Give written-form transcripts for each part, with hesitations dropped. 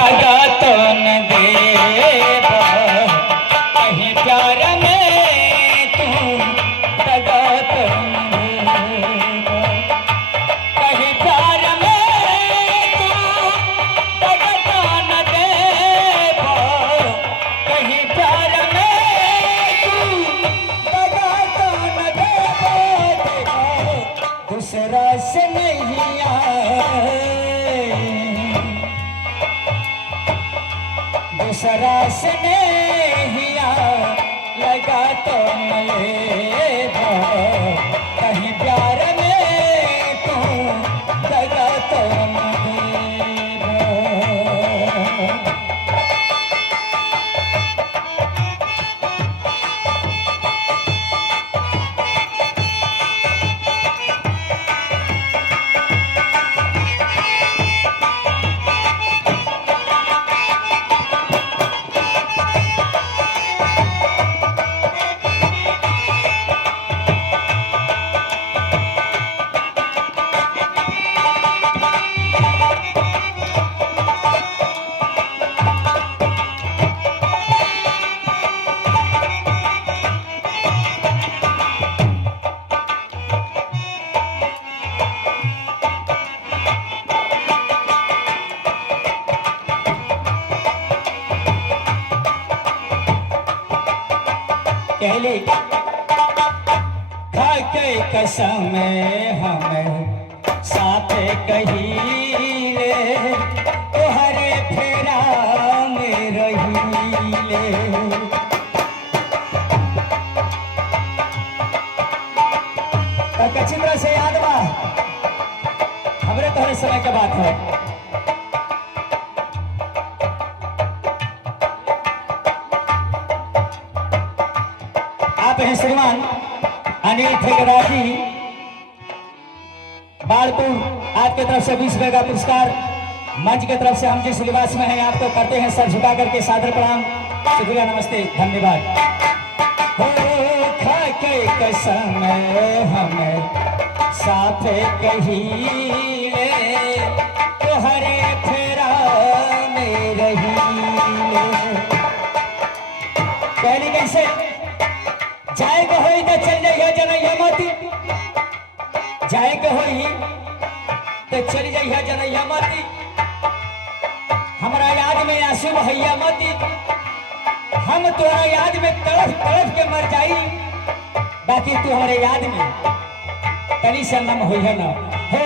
दगा तो न देबा कहीं प्यार में तू दगा तो न देबा कहीं प्यार में तू दगा तो न देबा कहीं प्यार में तू दगा तो न देबा दूसरा से नहीं दूसरा से नहिया लगा तो मलेगा कहीं प्यार में तू दगा तो न देगा कहले खा के कसम हमें साथ कहीले तोहरे फेरा में रहीले अच्छी तरह से याद बा हमरे तोहरे समय के बात है आप हैं श्रीमान अनिल ठेकेदार बालपुर आपके तरफ से 20 रुपए का पुरस्कार मंच की तरफ से हम जिस लिबास में हैं आपको करते हैं सर झुका करके सादर प्रणाम शुक्रिया नमस्ते धन्यवाद खा के कसम हमें साथ कहीले तोहरे फेरा में रहीले कहली कैसे जाए के होई तो चल जाइए जनैया मती जाए के होई तो चल जाइए जनैया मती हमारा याद में आंसू भैया मती हम तोरा याद में तड़फ तड़फ के मर जाई बाकी तू हमारे याद में तनी से नम हुई है ना हो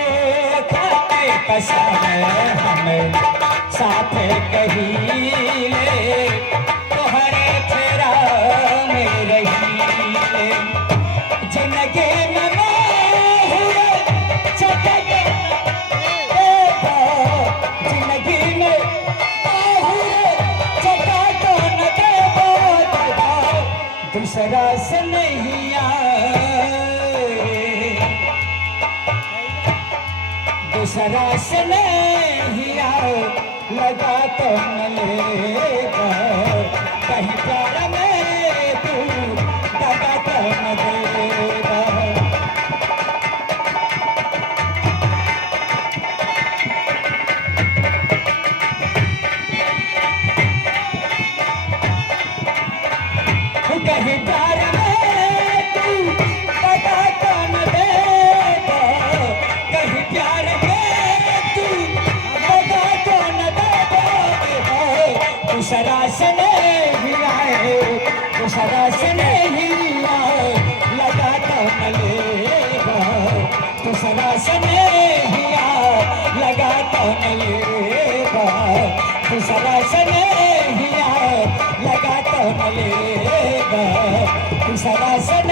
खाते कसम हमें साथ कहीले तोहरे फेरा में रहीले जिंदगी में हुए चटक जिंदगी में हुए चटक न देबा दूसरा से नहीं दूसरा से नहीं लगा तो न लेगा कहीं प्यार में तू दगा तो न देगा कहीं प्यार में तू दगा तो न देगा कहीं प्यार दूसरा से नहीं आए दूसरा से नहीं आए लगा तो न लेगा दूसरा से नहीं आए लगा तो न लेगा दूसरा से नहीं आए लगा तो न लेगा दूसरा से